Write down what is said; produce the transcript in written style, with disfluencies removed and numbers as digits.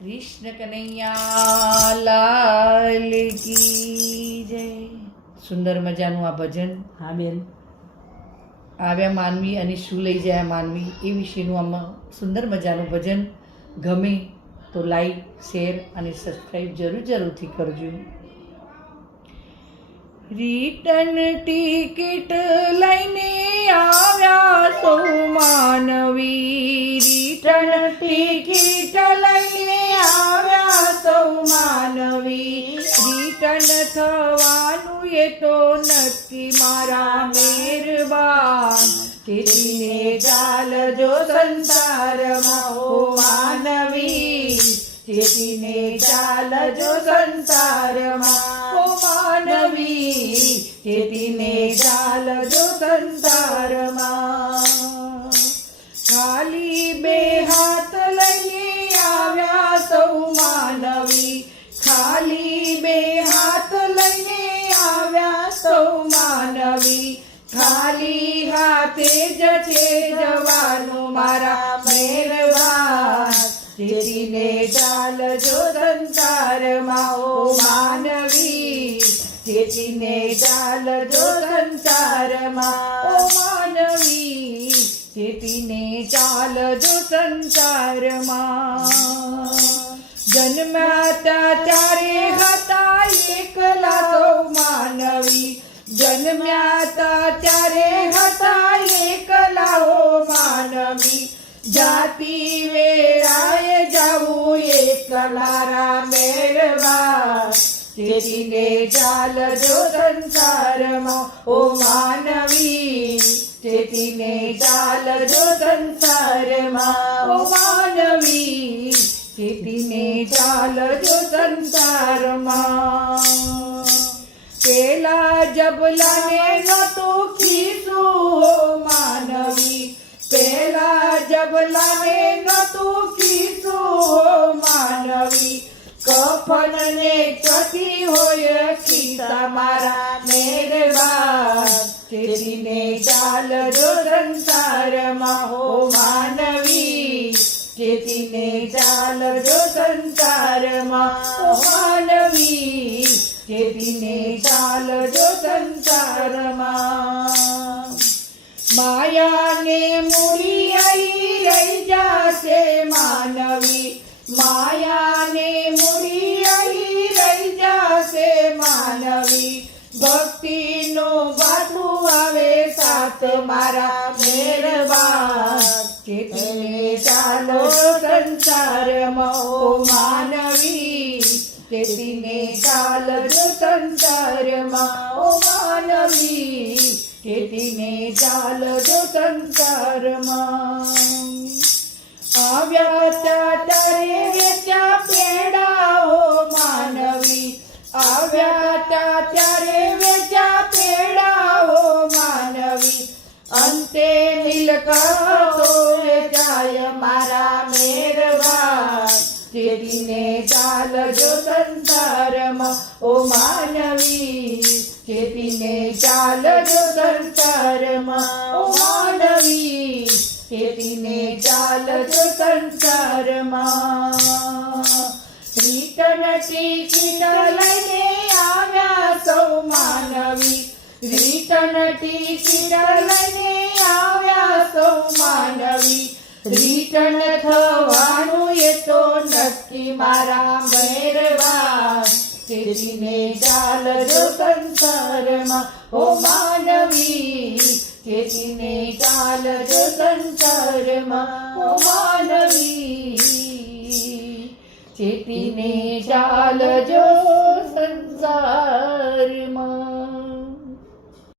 કૃષ્ણ કનૈયા લાલ કી જય. સુંદર મજાનું આ ભજન. હા બેન, આવ્યા માનવી અને શું લઈ જાય માનવી એ વિશેનું આમાં સુંદર મજાનું ભજન. ગમે તો લાઈક, શેર અને સબસ્ક્રાઈબ જરૂરથી કરજો. રિટર્ન ટિકિટ લઈને આવ્યા સૌ માનવી. રિટર્ન ટિકિટ લઈને આવ્યા સૌ માનવી. રિટર્ન થવાનું એ તો નક્કી મારા મહેરબાન. ચેતીને ચાલજો સંસારમાં હો માનવી. ચેતીને ચાલજો સંસારમાં હો માનવી. ચેતીને ચાલજો સંસારમાં. ખાલી બે હાથ લઈને આવ્યા સૌ માનવી. ખાલી બે હાથ લઈને આવ્યા સૌ માનવી. ખાલી હાથે જ છે જવાનું મારા મહેરબાન. ચેતીને ચાલજો સંસારમાં ઓ માનવી. ચેતીને ચાલજો સંસારમાં ઓ માનવી. ચેતીને ચાલજો સંસારમાં. જન્મ્યા ત્યારે હતા એકલા સૌ માનવી. જન્મ્યા ત્યારે હતા એકલા હો માનવી. જાતિ વેરાએ જાવું એકલા રામ મહેરબાન. ચેતીને ચાલજો સંસારમાં ઓ માનવી. ચેતીને ચાલજો સંસારમાં ઓ માનવી. ચેતીને ચાલજો સંસારમાં. પેલા જબલાને નતું ખીસું હો માનવી. પેલા જબલાને નતું ખીસું હો માનવી. કફનને કથી હોય ખીસા મારા મહેરબાન. ચેતીને ચાલજો સંસારમાં હો માનવી. ચેતીને ચાલજો સંસારમાં હો માનવી. ચેતીને ચાલજો સંસારમાં. માયાને મૂડી આઈ રહી જાશે માનવી. માયાને મૂડી આઈ રહી જાશે માનવી. ભક્તિનો બાથું આવે સાથ મારા મહેરબાન. ચેતીને ચાલો સંસારમાં ઓ માનવી. ચેતીને ચાલજો સંસારમાં ઓ માનવી. ચેતીને ચાલજો સંસારમાં. આવ્યા ત્યારે વેચ્યા પેડા હો માનવી. આવ્યા ત્યારે વેચ્યા પેડા હો માનવી. અંતે મિલકતો વેચાય મારા મહેરબાન. ચેતીને ચાલજો સંસારમાં ઓ માનવી. ચેતીને ચાલજો સંસારમાં ઓ માનવી. ચેતીને ચાલજો સંસારમાં. રિટર્ન ટિકિટ લઈને આવ્યા સૌ માનવી. રિટર્ન ટિકિટ લઈને આવ્યા સૌ માનવી. રિટર્ન થવાનું એ તો નક્કી મારા મહેરબાન. ચેતીને ચાલજો સંસારમાં ઓ માનવી. ચેતીને ચાલજો સંસારમાં ઓ માનવી. ચેતીને ચાલજો સંસારમાં.